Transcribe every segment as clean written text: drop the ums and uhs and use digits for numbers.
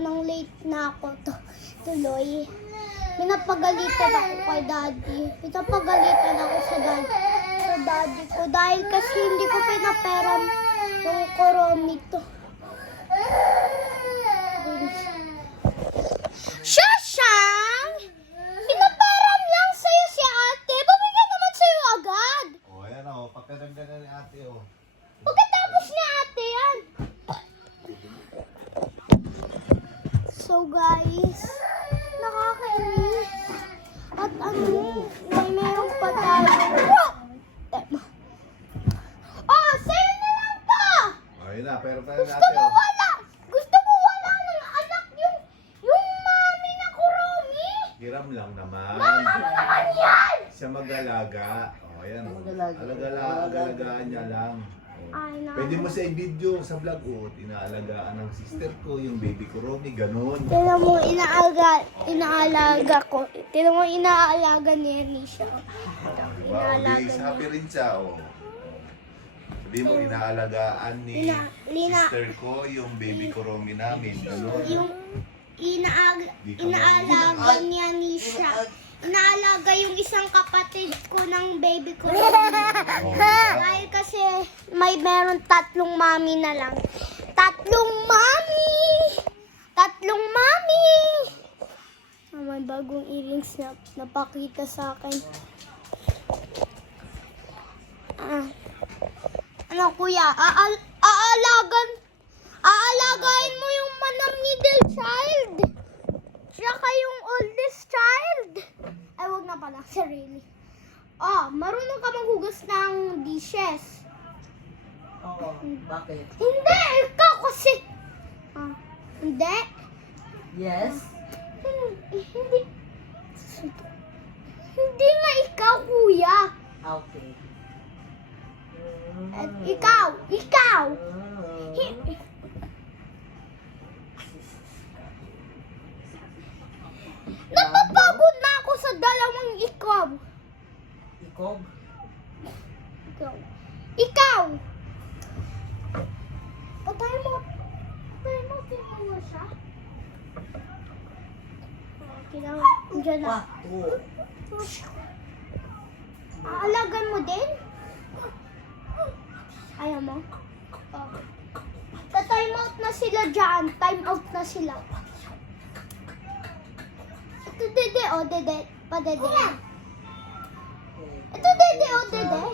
nang late na ako tuloy. Pinapagalitan ako kay daddy. Pinapagalitan ako sa daddy ko dahil kasi hindi ko pinaperam yung Kuromi to. Shashang! Pinaperam lang sa'yo si ate. Babigyan naman sa'yo agad. O, ayan o. Pagkadagdagan ni ate o. Pagkatapos ni ate yan. So guys, nakakainis. At may meron pa tayo. Oh, sa'yo na lang to! O, ayun na. Pero ni Gusto ate mo o. wala? Gusto mo wala ng anak yung mami na Kuromi? Hiram lang naman. Mama mo naman yan! Siya mag-alaga. O, ayan o. Mag-alaga. Alagaan niya lang. O. Ay, na. Pwede mo siya i-video sa vlog o. Inaalagaan ng sister ko, yung baby Kuromi, ganun. Tignan mo, inaalaga ko. Tignan mo, inaalaga ni Anisha. Diba? O, di happy rin siya o. Sabi mo, inaalagaan ni sister ko, yung baby Kuromi namin, ganun. Yung inaalaga ni Anisha. Inaalaga yung isang kapatid ko ng baby ko. O, diba? Dahil kasi meron tatlong mami na lang. Tatlong mami! Tatlong mami! May bagong earrings na napakita sa akin. Ano kuya? Aalagain mo yung manam middle child. Tsaka yung oldest child. Ay, wag na pala. Sarili. Oh, marunong ka maghugas ng dishes. Oo, bakit? Hindi, ikaw kasi. Hindi. Yes? Hindi. Hindi nga ikaw, kuya. Okay. At ikaw. Napapagod na ako sa dalawang ikaw. Ikaw? Ikaw. Patay mo. Tingnan mo siya. Diyan na. Aalagan mo din? Ayaw mo? Time out na sila dyan. Time out na sila. Ito dede o dede. Padede. Ito dede o dede.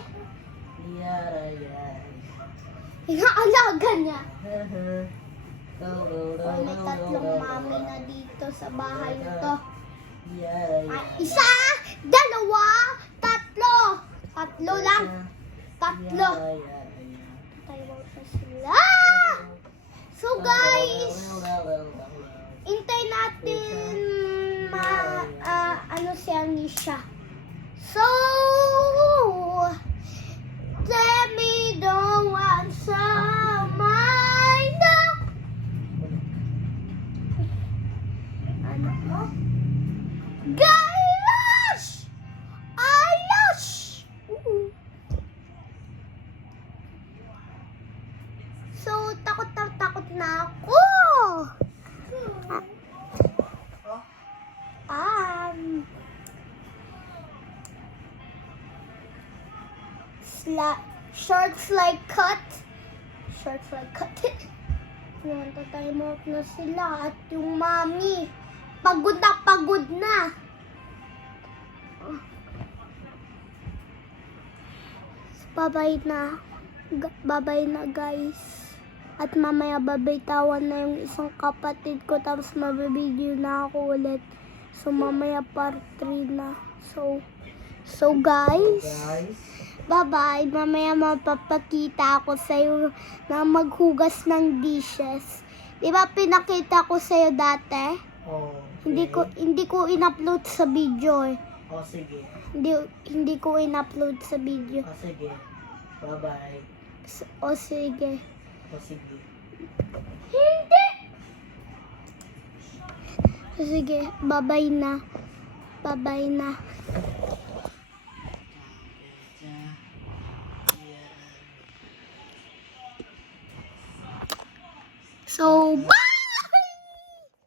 Inaalaga niya. May tatlong mami na dito sa bahay na to. Isa, dalawa, tatlo. Tatlo lang. Tatlo. Time out na sila. So guys, hintay natin ano si Anisha. So, tell me the one sa mind. Ano mo? Gosh! Ayos! So, takot na ako. Shorts like cut. Time out na sila at yung mami. Pagod na. Babay na guys. At mamaya babaytawan na yung isang kapatid ko tapos mabibideo na ako ulit. So mamaya part 3 na. So guys, bye-bye. Mamaya mapapakita ako sa'yo na maghugas ng dishes. Diba pinakita ko sa'yo dati? Oh, Hindi ko in-upload sa video eh. Oh, sige. Hindi ko in-upload sa video. Oh, sige. Bye-bye. O sige. Oh, sige. Hindi! Sige, bye-bye na. So, bye!